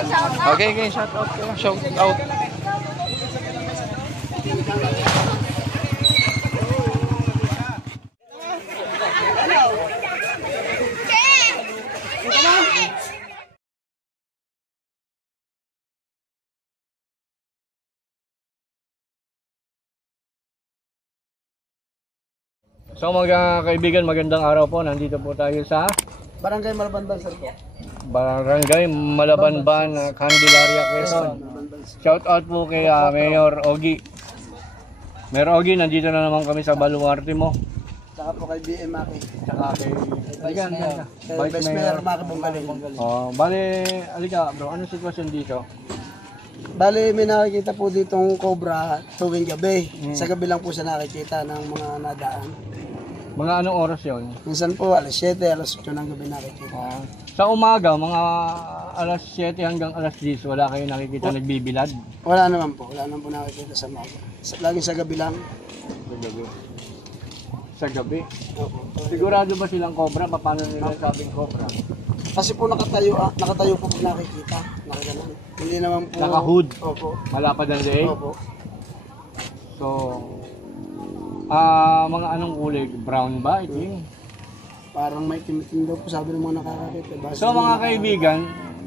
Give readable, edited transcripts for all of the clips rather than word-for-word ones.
Okay, okay, shout out kayo. Shout out. So mga kaibigan, magandang araw po. Nandito po tayo sa Barangay Malabanban, sir po. Barangay Malabanban, Candelaria, Quezon. Shout out po kay Mayor Ogie. Mayor Ogie, nandito na naman kami sa baluarte mo. Saka po kay BM Maki. Saka kay Vice Mayor Maki Bonggaling. Oh, bale, alika bro, ano sitwasyon dito? Bale, may nakikita po ditong cobra tuwing gabi. Sa gabi lang po siya nakikita ng mga nadaan. Mga anong oras yon? Minsan po alas 7, alas 8 ng gabi nakikita. Sa umaga, mga alas 7 hanggang alas 10, wala kayo nakikita nagbibilad? Wala naman po nakikita sa umaga. Laging sa gabi lang. Sa gabi. Sa gabi? Sigurado ba silang cobra? Paano nila sabing cobra? Kasi po nakatayo po nakikita. Nakaganon. Hindi naman po. Naka-hood? Opo. Malapad ang leeg? Opo. So, mga anong kulay? Brown ba? Itim? Parang may timitim daw po sabi ng mga nakakakita. So mga kaibigan,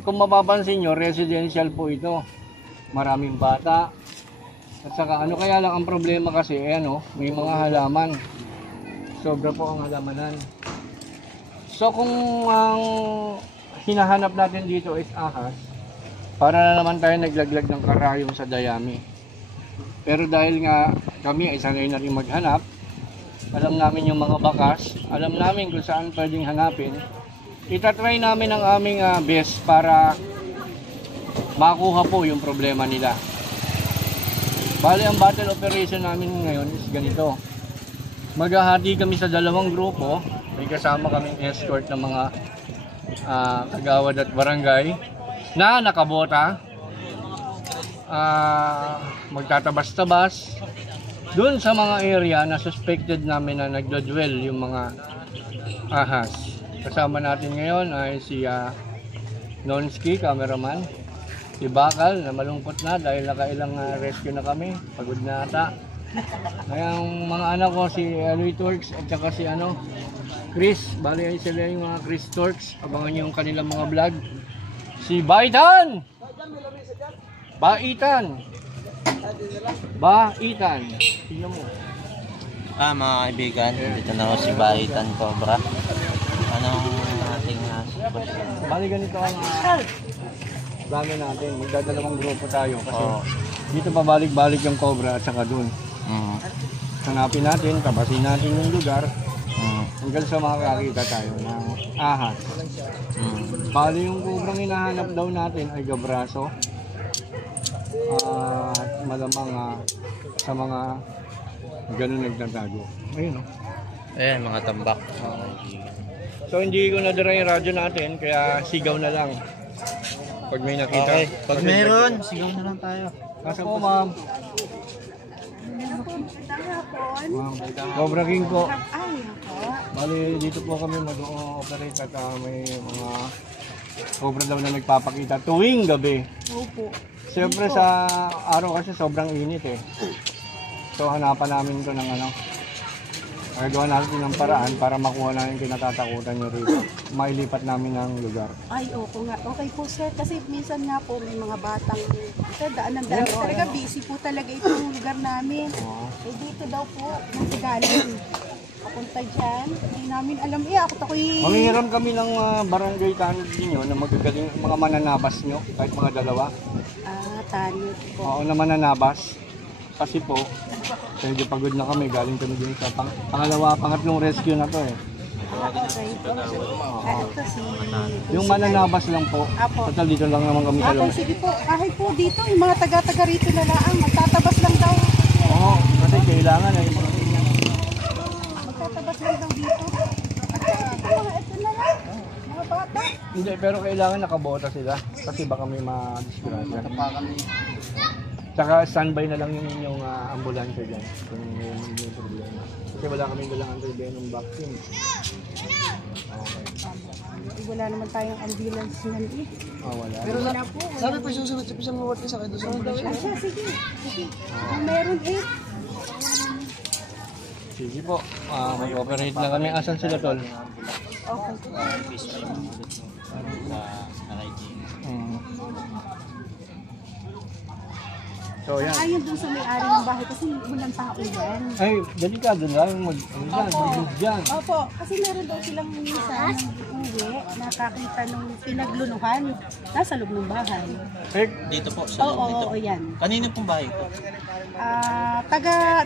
kung mapapansin nyo, residential po ito. Maraming bata. At saka ano kaya lang ang problema kasi, may mga halaman. Sobra po ang halamanan. So kung ang hinahanap natin dito is ahas, para na naman tayo naglaglag ng karayom sa dayami. Pero dahil nga kami ay sanay na rin maghanap, alam namin yung mga bakas, alam namin kung saan pwedeng hanapin, itatry namin ang aming best para makuha po yung problema nila. Bali, ang battle operation namin ngayon is ganito. Maghahati kami sa dalawang grupo, may kasama kaming escort ng mga kagawad at barangay na nakabota. Magtatabas-tabas doon sa mga area na suspected namin na nagdodwell yung mga ahas. Kasama natin ngayon ay si Nonski, cameraman, si Bakal na malungkot na dahil nakailang rescue na kami, pagod na ata. Ngayong mga anak ko si Aloy Torx at saka si Chris, bali ay sila yung mga Chris Torx, abangan nyo yung kanilang mga vlog. Si Baitan! Baitan. Tingnan mo. Mga kaibigan, dito na ako si Baitan Cobra. Anong ating sitwasyon? Bali ganito ang plano natin. Magdadalawang grupo tayo kasi dito pabalik-balik yung cobra at saka dun. Hanapin natin, tabasin natin yung lugar hanggang sa makakakita tayo ng ahas. Bali yung cobrang hinahanap daw natin ay gabraso. At malamang sa mga ganun nagtatago. Ayun Ayan, mga tambak. So hindi ko nadira yung radyo natin, kaya sigaw na lang pag may nakita. Okay, pag meron, sigaw na lang tayo. Nasaan po, ma'am? Cobra King po. Bali, dito po kami mag-ooperate at may mga cobra daw na nagpapakita tuwing gabi. Opo. Siyempre sa araw kasi sobrang init So hanapan namin ito ng gagawa natin ng paraan para makuha namin kinatatakutan nyo rito. Mailipat namin ng lugar. Ay, opo nga. Okay po sir, kasi minsan nga po may mga batang daan ng daan. Talaga busy po talaga itong lugar namin. Dito daw po, nasigaling. Papunta dyan, hindi namin alam. Ako'y... Manghiram kami ng barangay tanod ninyo na magagaling mga mananabas nyo, kahit mga dalawa. Tanod po. Oo, na mananabas. Kasi po, medyo pagod na kami, galing kami din sa pangatlong rescue na to Okay po. Ito si... Yung mananabas lang po. Total dito lang naman kami sa loob. Sige po, kahit po dito, yung mga taga-taga rito na lang, magtatabas lang daw. Oo, kasi kailangan Magtatabas lang daw dito. Ito na lang, mga bata. Hindi, pero kailangan nakabota sila kasi baka may ma-disgrasya. Tsaka standby na lang yung inyong ambulansya dyan kung may problema. Kasi wala kaming dalang anti-venom vaccine. Okay. Wala naman tayong ambulance nun eh. Wala. Pero Wala po. sabi po susunod sa pisang mawat sa kayo sa ambulansya. Ah, siya, sige. Sige. Kung meron eh. Sige po. Mag-operate lang kami. Asan sila, tol? Okay. Fish fry mga gusto. Sa Araygin. So, yan. Ayon dun sa may-ari ng bahay kasi walang tao yan. Ay, delikado lang. Mag-dyan. Dyan. Opo, kasi meron daw silang minsan uwi, nakakita nung pinagluluhan nasa loob ng bahay. Eh, Dito po, sa loob dito. Oo, yan. Kanino pong bahay po?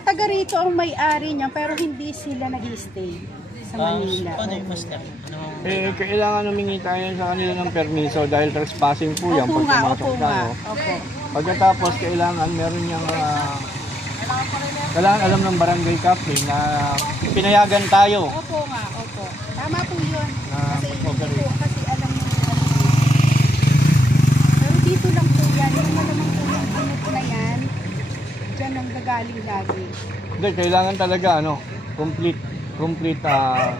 Taga rito ang may-ari niya pero hindi sila nag-stay sa Manila. Paano yung master? kailangan humingi tayo sa kanila ng permiso dahil trespassing po yan Opo pag nga, pumasok opo ka, nga. no? Opo. Pagkatapos, kailangan meron niyang kailangan alam ng barangay captain na pinayagan tayo. Opo nga, opo. Tama po yun. Na Kasi hindi mag-operate. po, kasi alam niyo pero dito lang po yan. Yung malamang po yung unit na yan, dyan ang gagaling lagi. Hindi, kailangan talaga complete ang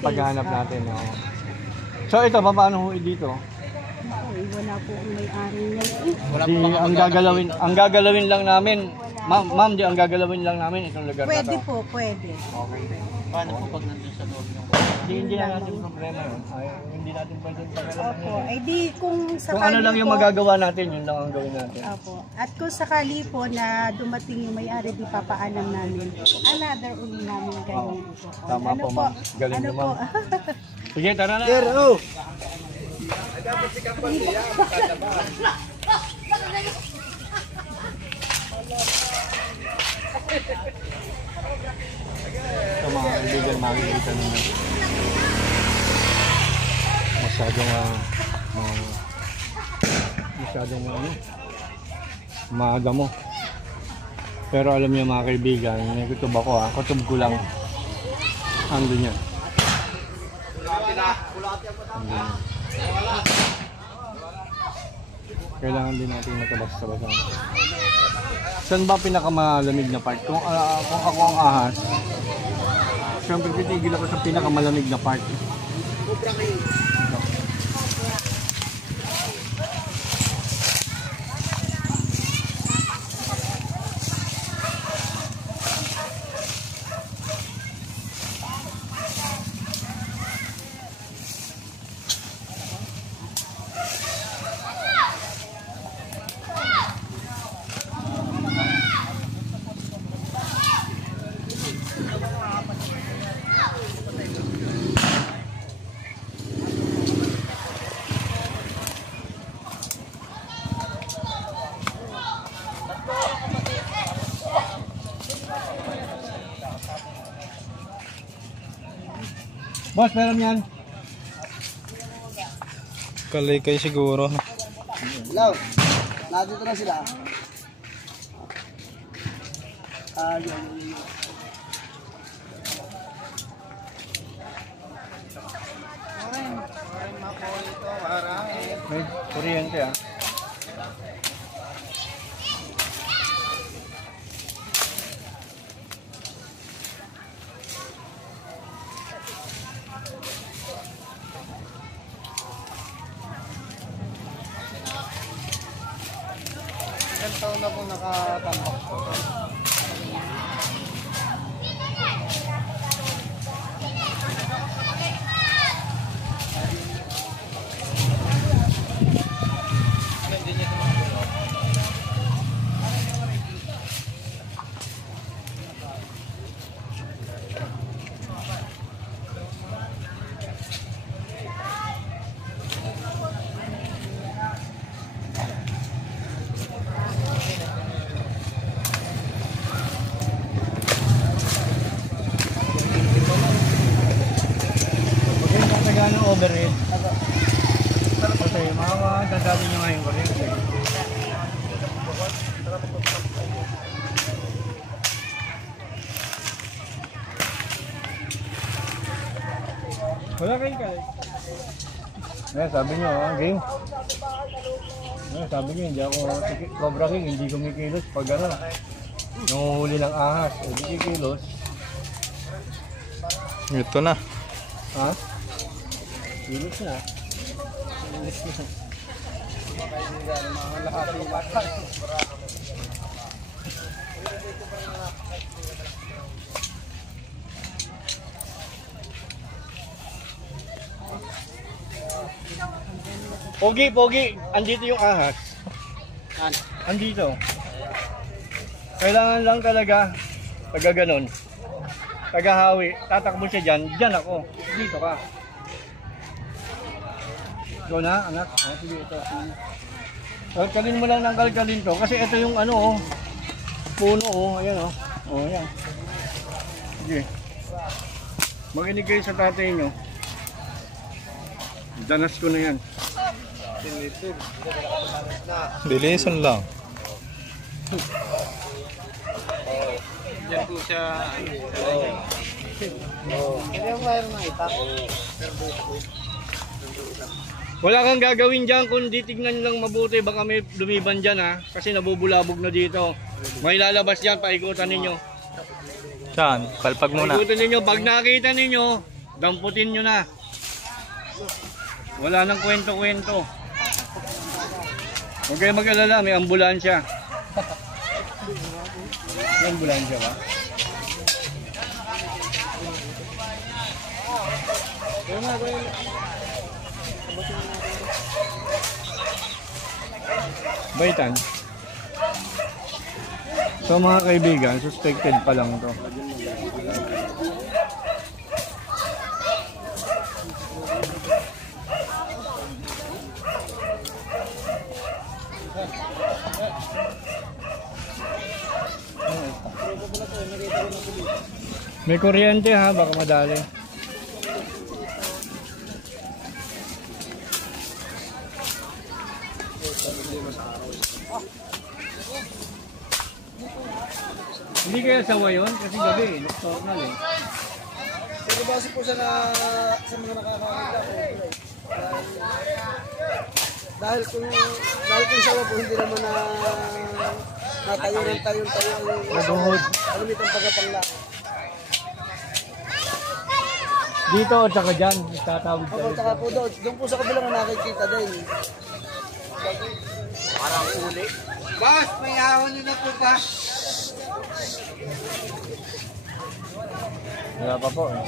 paghahanap Details, natin. So ito, paano ho dito? Wala po ang may-ari niya. Di, ang gagalawin lang namin, ma'am, ang gagalawin lang namin itong lugar na Pwede to. po, pwede. Okay. Paano po pag nandun sa loob yung Hindi na natin problema yun. Hindi natin pwedeng pagalaman Opo, yun. ay di kung sakali Kung ano lang yung po, magagawa natin, yun lang ang gawin natin. Opo. At kung sakali po na dumating yung may-ari, di papaalam namin. Another uli namin kayo. Tama po, ma'am. Galing ano naman. po? Sige, tara na. Ito mga kaibigan, makikita nyo masyadong maaga mo. Pero alam niyo mga kaibigan, may kutob ako kutob ko lang. Andun yan. Kailangan din natin magkabas-basan. Saan ba pinakamalamig na part? Kung ako ang ahas, siyempre titigil ako sa pinakamalamig na part. Boss, meron yan. Kalikay siguro. Hello. Nandito na sila. Yan. May kuryente Ilang taon na pong nakatambak po? Ng overhead. Kasi dadali nyo nga yung kuryente. Wala kayo kayo. Sabi nyo, game. Sabi nyo, hindi ako Cobra King, hindi kumikilos pag nanguhuli ng ahas. Hindi kikilos. Ito na. Ha? Linis na. Linis na. Pogi, Pogi, andito yung ahas. Andito. Kailangan lang talaga taga ganon. Tagahawi, tatakbo siya dyan, dyan ako. Dito ka. Ikaw na, anak. Oh, sige, ito. Kalkalin mo lang ng kalkalin to. Kasi ito yung ano, oh. Puno, oh. Ayan, oh. Oh, ayan. Sige. Makinig kayo sa tatay nyo. Danas ko na yan. Bilisan lang. Diyan po siya. Wala kang gagawin dyan kundi tignan lang mabuti. Baka may lumiban dyan ha. Kasi nabubulabog na dito. May lalabas dyan, paikutan ninyo. Saan? Palpag muna. Paikutan ninyo. Pag nakita ninyo, damputin nyo na. Wala nang kwento-kwento. Huwag kayo mag-alala, may ambulansya. May ambulansya ba? Baitan. So mga kaibigan, suspected pa lang to. May kuryente ha, baka madali. Hindi kaya sawa yun? Kasi gabi, nocturnal eh. Pero base po siya sa mga nakakakita po. Dahil kung sawa po hindi naman natayo ng tayo Naduhod. alam itong pagkapangla. Dito at saka dyan, itatawid Ako tayo. taka po doon po sa kabilang na nakikita din. Parang uli. Boss, may ahon nyo na po ba? Wala pa po eh.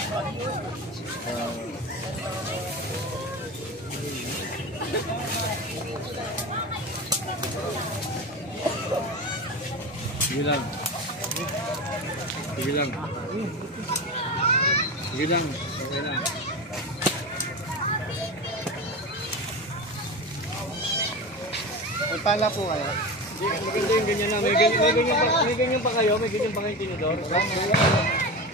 Sige lang. Sige lang. Sige lang. Okay lang. Magpala po kayo. Maganda yung ganyan na. May ganyan pa kayo? May ganyan pa kayong tinidor?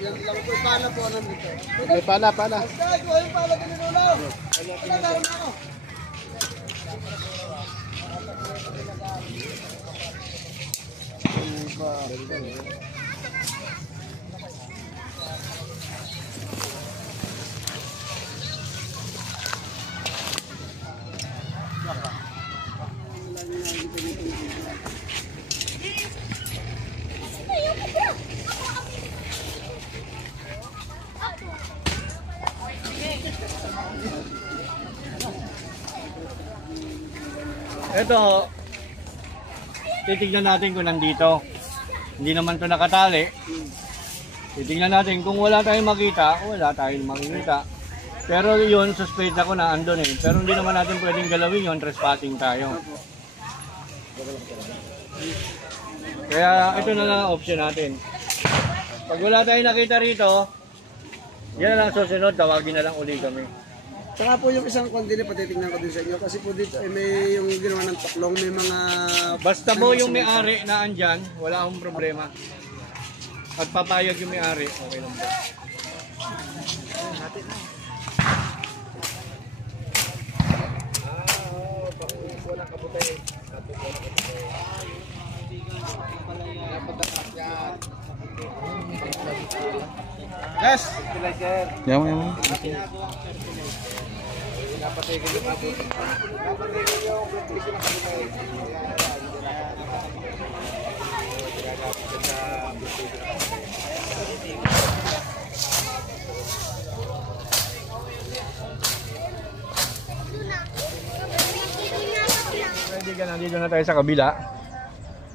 Yan lang po pala po nandito. May pala. Ay, ko yung pala kinulo. Wala naman ako. Ito, titignan natin kung nandito. Hindi naman to nakatali. Titignan natin kung wala tayong makita, wala tayong makikita. Pero yun, suspect ako na andun eh. Pero hindi naman natin pwedeng galawin yun, trespassing tayo. Kaya ito na lang ang option natin. Pag wala tayong nakita rito, yan na lang susunod, tawagin na lang uli kami. Saka po yung isang kondili patitingnan ko din sa inyo kasi po dito may yung ginawa ng taklong may mga Basta mo yung may-ari na andyan, wala akong problema. At papayag yung may-ari, okay lang po. Yes! Yaman. kaibigan, nandito na tayo sa kabila.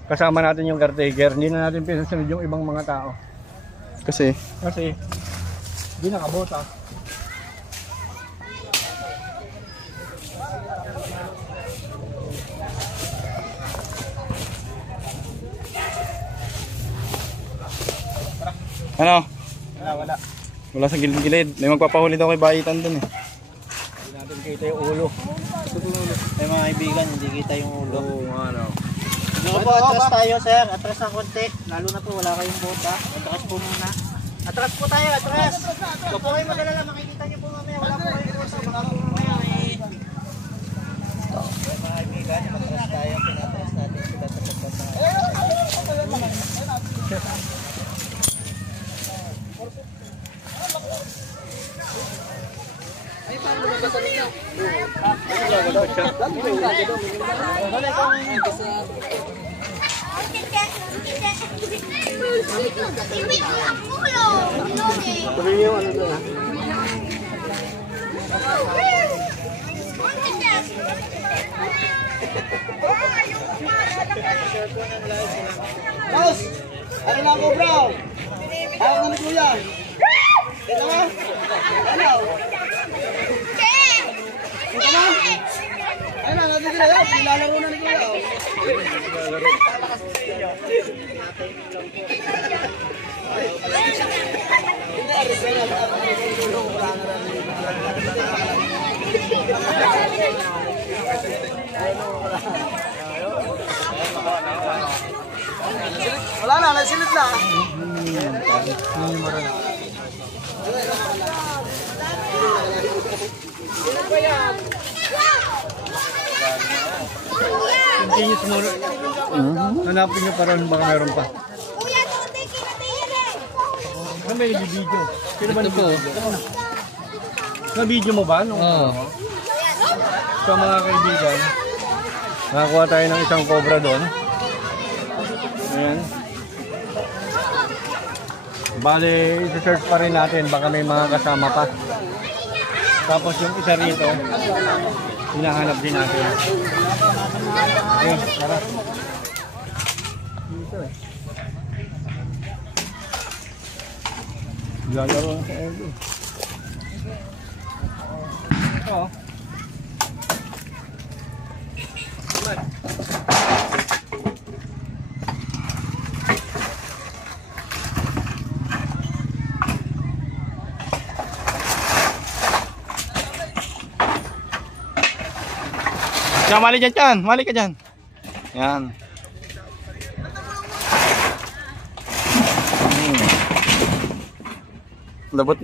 Kasama natin yung caretaker. Hindi na natin pinasunod yung ibang mga tao. Kasi Hindi nakabota. ano? Wala. Wala sa gilid-gilid. May magpapahuli daw kay Bahitan dun eh. Hindi natin kita yung ulo. Ay mga kaibigan, hindi kita yung ulo. Ano. Siguro po, atras tayo sir. Atras ng konti. Lalo na po, wala kayong bota. Atras po muna. Atras po tayo, atras. Huwag po kayo madalala, makikita niyo po mamaya. Wala po kayong bota. Baka po mamaya eh. Mga kaibigan, atras tayo. Pinatras natin sila sa pagkasama. Tuloy yung ano doon ha. Boss! Ano na ako bro? Ako na ni Kuya. Ito na? Ano? Ito na? Ayun na, natin sila yun. Nilalaro na ni Kuya. Wala na, nasilit na. Continuous mo. Hanapin nyo para baka meron pa. Ano may video? Sino ba nito? Na-video mo ba? Oo. So mga kaibigan, nakakuha tayo ng isang cobra doon. Ayan. Bale, isi-search pa rin natin, baka may mga kasama pa. Tapos yung isa rito, hinahanap din natin. Okay, tara. Dito eh. Lalaro na sa Edo. Ito. Diyan, mali dyan, Chan. Mali ka dyan. Yan. Labot.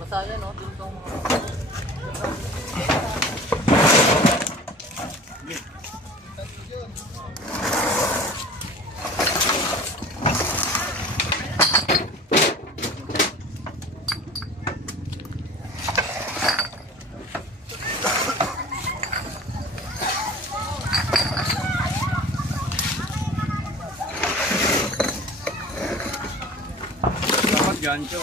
Masaya no? Gancho.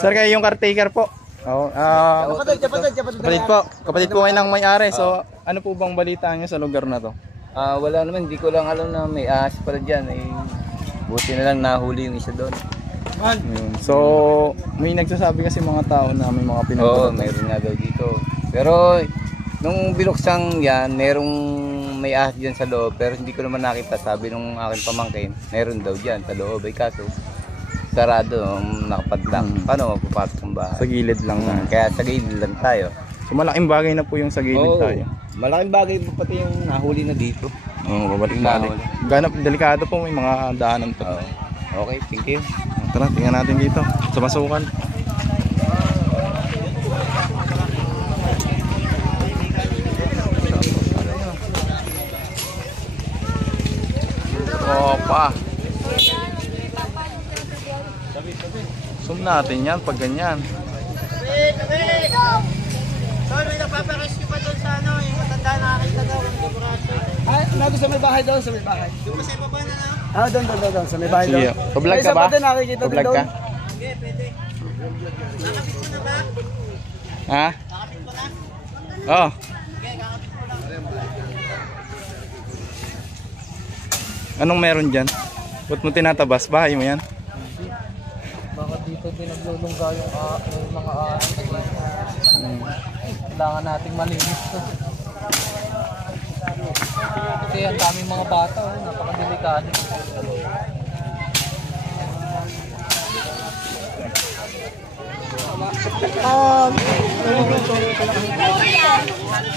Sir, kayo yung caretaker po. Oh, kapatid po. Kapatid po kayo ng may-ari. So, ano po bang balita niyo sa lugar na to? Wala naman, hindi ko lang alam na may ahas pala dyan. Buti na lang nahuli yung isa doon. Yun. So, may nagsasabi kasi mga tao na may mga Oo, pinagbalat. mayroon nga daw dito. Pero, nung binuksang yan, merong may ahas dyan sa loob. Pero hindi ko naman nakita. Sabi nung aking pamangkin, meron daw dyan sa loob. Ay kaso, sarado, nakapadlang. Paano mapapasok ang bahay? Sa gilid lang na. Kaya sa gilid lang tayo. So, malaking bagay na po yung sa gilid Oo, tayo. malaking bagay po pati yung nahuli na dito. Oo, babalik-balik. Ganap, delikado po, may mga daanan pa. Oo. Okay, thank you. Tara, tingnan natin dito. Sa masukan. Opa. Zoom natin yan pag ganyan. Sir, may napaparescue pa doon sa ano, yung matanda nakakita daw ng dekorasyon. Ay, nandun sa may bahay doon, sa may bahay. Doon pa sa ibaba na na. Doon, sa may bahay doon. Sige, pa-vlog May ka isa ba? pa din nakikita din Pa-vlog doon. ka? Sige, pwede. Nakapit mo na ba? Ha? Nakapit mo na? Oh. Sige, kakapit mo lang. Anong meron dyan? Ba't mo tinatabas? Bahay mo yan? Baka dito din naglulungga yung mga kailangan nating malinis to. Kasi ang daming mga bata, napakadelikado.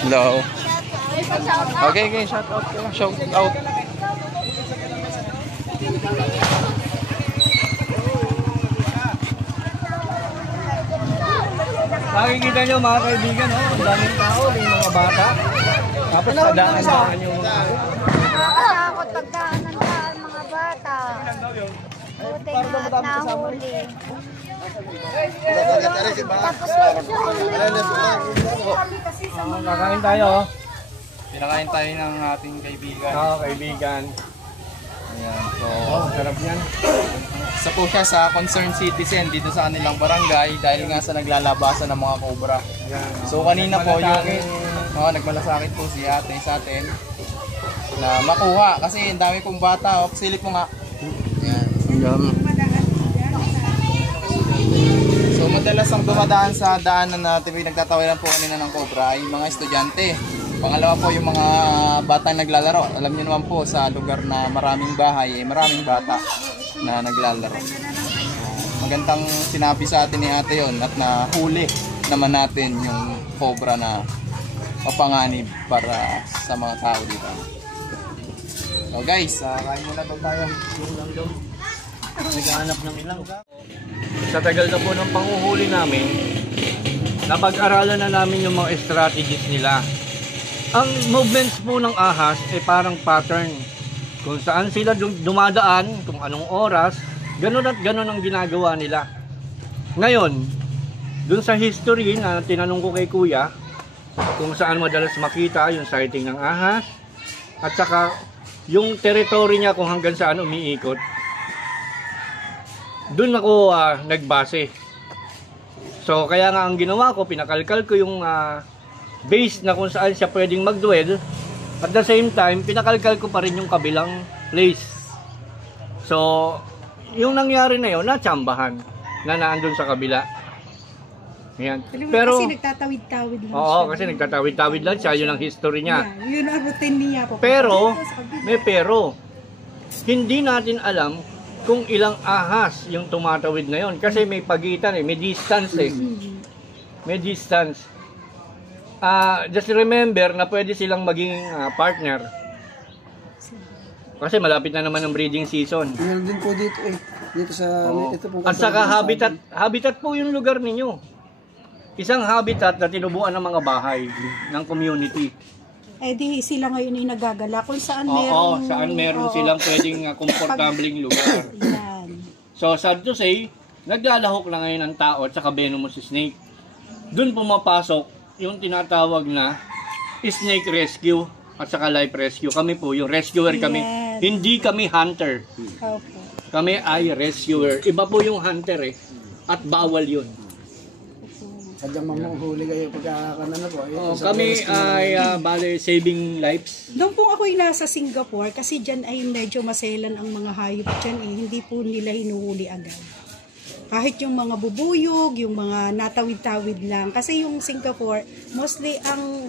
Hello. Okay, shout out. Shout out. Nakikita nyo mga kaibigan, ang daming tao, yung mga bata. Tapos sadaan yung mga Nakakatakot pagdaanan ka ang mga bata. Buti nga at nahuli. Tapos kakain tayo. Pinakain tayo ng ating kaibigan. Oo, kaibigan. Ayan, so Sarap yan. isa po siya sa concerned citizen dito sa kanilang barangay dahil nga sa naglalabasan ng mga cobra. So kanina po yung nagmalasakit po si ate sa atin na makuha kasi ang dami pong bata. Silip mo nga. Ayan. So madalas ang dumadaan sa daanan natin nagtatawiran po kanina ng cobra ay mga estudyante. Pangalawa po yung mga batang naglalaro. Alam niyo naman po sa lugar na maraming bahay, maraming bata na naglalaro. Magandang sinabi sa atin ni ate yon at nahuli naman natin yung cobra na papanganib para sa mga tao dito. So guys, kain muna daw tayo. Naghahanap ng ilang. Sa tagal na po ng panguhuli namin, napag-aralan na namin yung mga strategies nila. Ang movements po ng ahas ay parang pattern. Kung saan sila dumadaan, kung anong oras, ganun at ganun ang ginagawa nila. Ngayon, dun sa history na tinanong ko kay Kuya, kung saan madalas makita yung sighting ng ahas, at saka yung territory niya kung hanggang saan umiikot, dun ako nagbase. So kaya nga ang ginawa ko, pinakalkal ko yung base na kung saan siya pwedeng mag-dwell. At the same time, pinakalkal ko pa rin yung kabilang place. So, yung nangyari na yun, natsambahan na naandun sa kabila. Ayan. Pero, kasi nagtatawid-tawid lang siya. oo, kasi nagtatawid-tawid lang siya. Yun ang history niya. Yeah, yun ang routine niya po. Pero, may pero. Hindi natin alam kung ilang ahas yung tumatawid na yun. Kasi may pagitan may distance May distance. Just remember na pwede silang maging partner. Kasi malapit na naman ang breeding season. Meron din po dito Dito sa ito po. At saka habitat po yung lugar ninyo. Isang habitat na tinubuan ng mga bahay ng community. Eh di sila ngayon ay nagagala kung saan Oo, saan meron silang pwedeng komportabling lugar. Yan. So sad to say, naglalahok na ngayon ang tao at saka venomous snake. Doon pumapasok yung tinatawag na snake rescue at saka life rescue. Kami po, yung rescuer kami. Yes. Hindi kami hunter. Opo. Kami ay rescuer. Iba po yung hunter At bawal yun. Sadyang mamuhuli kayo pagkakanan na po. Kami ay bale saving lives. Doon po ako'y nasa Singapore kasi dyan ay medyo maselan ang mga hayop dyan Hindi po nila hinuhuli agad. Kahit yung mga bubuyog, yung mga natawid-tawid lang. Kasi yung Singapore, mostly ang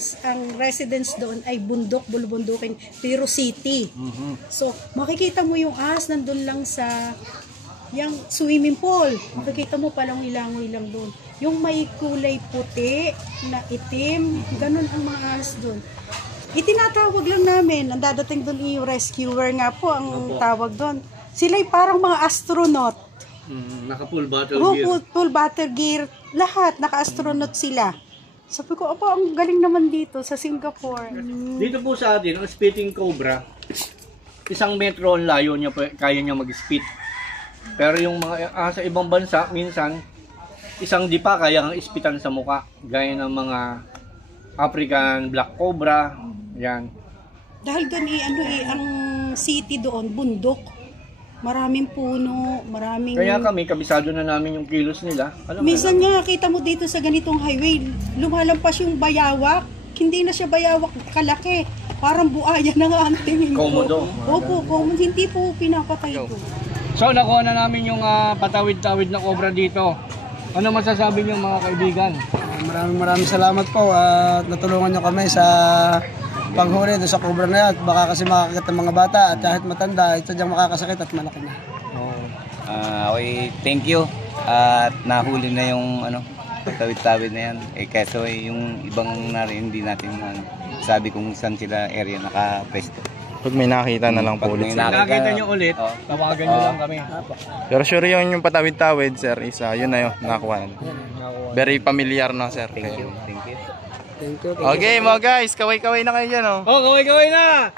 residents doon ay bundok, bulubundukin, pero city. So, makikita mo yung ahas nandun lang sa yung swimming pool. Makikita mo palang ilangoy lang doon. Yung may kulay puti na itim, ganun ang mga ahas doon. Itinatawag lang namin, ang dadating doon yung rescuer nga po ang tawag doon. Sila'y parang mga astronaut. Naka-full battle gear. Full battle gear. Lahat, naka-astronaut sila. Sabi ko, ang galing naman dito sa Singapore. Dito po sa atin, ang spitting cobra, 1 metro ang layo niya, kaya niya mag-spit. Pero yung mga sa ibang bansa, minsan, isang dipa kaya kang ispitan sa muka. Gaya ng mga African Black Cobra, yan. Dahil doon ang city doon, bundok. Maraming puno, maraming... Kaya kami, kabisado na namin yung kilos nila. Alam mo Minsan nga, kita mo dito sa ganitong highway, lumalampas yung bayawak. Hindi na siya bayawak kalaki. Parang buaya na nga ang tingin ko. Komodo. Opo, komodo. Hindi po pinapatay ito. So, nakuha na namin yung patawid-tawid na cobra dito. Ano masasabi niyo mga kaibigan? Maraming salamat po at natulungan niyo kami sa panghuli doon sa cobra na yan. Baka kasi makakakit ng mga bata at kahit matanda, ito diyang makakasakit at malaki na. Okay, thank you. At nahuli na yung patawid-tawid na yan. Kaso yung ibang hindi natin sabi kung saan sila area nakapwesto. Pag may nakita na lang po Pag ulit. may Nakita niyo ulit, tawagan niyo lang kami. Pero sure yung patawid-tawid, sir, yun na yun, nakakuha na. Very familiar na, sir. Thank you. Thank you. Thank you. Okay, mga guys, kaway-kaway na kayo dyan, oh. Oh, kaway-kaway na!